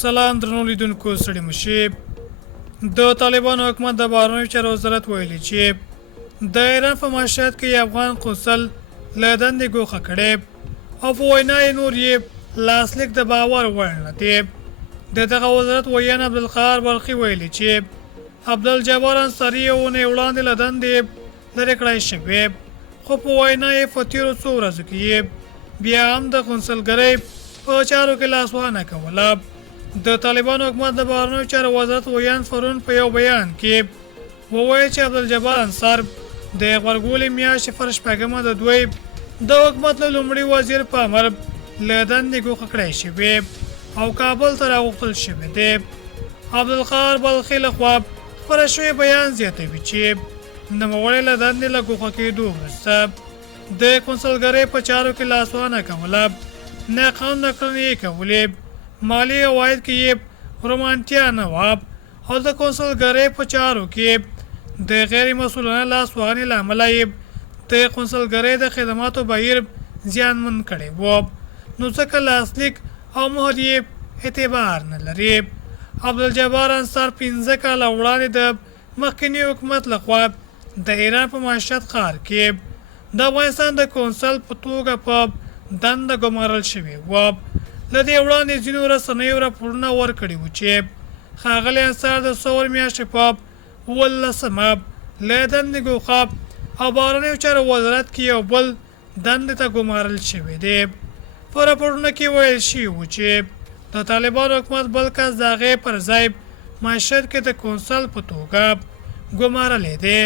سلام درنو لیدونکو ستړي مشي د طالبانو حکومت د بهرنیو چارو وزارت ویلي چې د ایران په معاشرت کې افغان قونسل له دندې ګوښه کړې او په وینا یې نور یې لاسلیک د باور وړ نه دی. د دغه وزارت ویان عبدالقهار بلخي ویلي چې عبدالجبار انصاري یوه اونۍ وړاندې له دندې لرې کړی شوی، خو په وینا یې په تېرو څو ورځو کې بیا هم د قونسلګرۍ په چارو کې لاسوهنه کوله. د طالبانو حکومت د بهرنیو چارو وزارت ویان فرون په یو بیان کې وویل چې عبدالجبار انصار د غبرګولې میاشتې پر شپږمه د دوی د حکومت له لومړي وزیر په امر له دندې ګوښه کړی شوی او کابل ته راغوښتل شوی دی. عبدالقهار بلخي لخوا خپاره شوی بیان زیاتوي چې نوموړی له دندې له ګوښه کېدو وروسته د قونسلګرۍ په چارو کې لاسوهنه کوله، ناقانونه کړنې یې کولې، مالي عواید کې یې رومانتیا نه وه او د قونسلګرۍ په چارو کې د غیر مسؤلانه لاسوهنې له امله یې د قونسلګرۍ د خدماتو بهیر زیانمن کړی و، نو ځکه لاسلیک او مهر یې اعتبار نه لري. عبدالجبار انصار 15 کاله وړاندې د مخکیني حکومت لخوا د ایران په معاشرت ښار کې د افغانستان د قونسل په توګه په دنده ګمارل شوی و. له دې وړاندې ځینو رسنیو راپورونه ورکړي وو چې ښاغلی انصار د څور میاشتې په 18مه له دندې ګوښه او بهرنیو چارو وزارت کې یو بل دندې ته ګمارل شوی دی. په راپورونو کې ویل شوي وو چې د طالبانو حکومت بل کس د هغې پر ځای معاشرت کې د قونسل په توګه ګمارلی دی.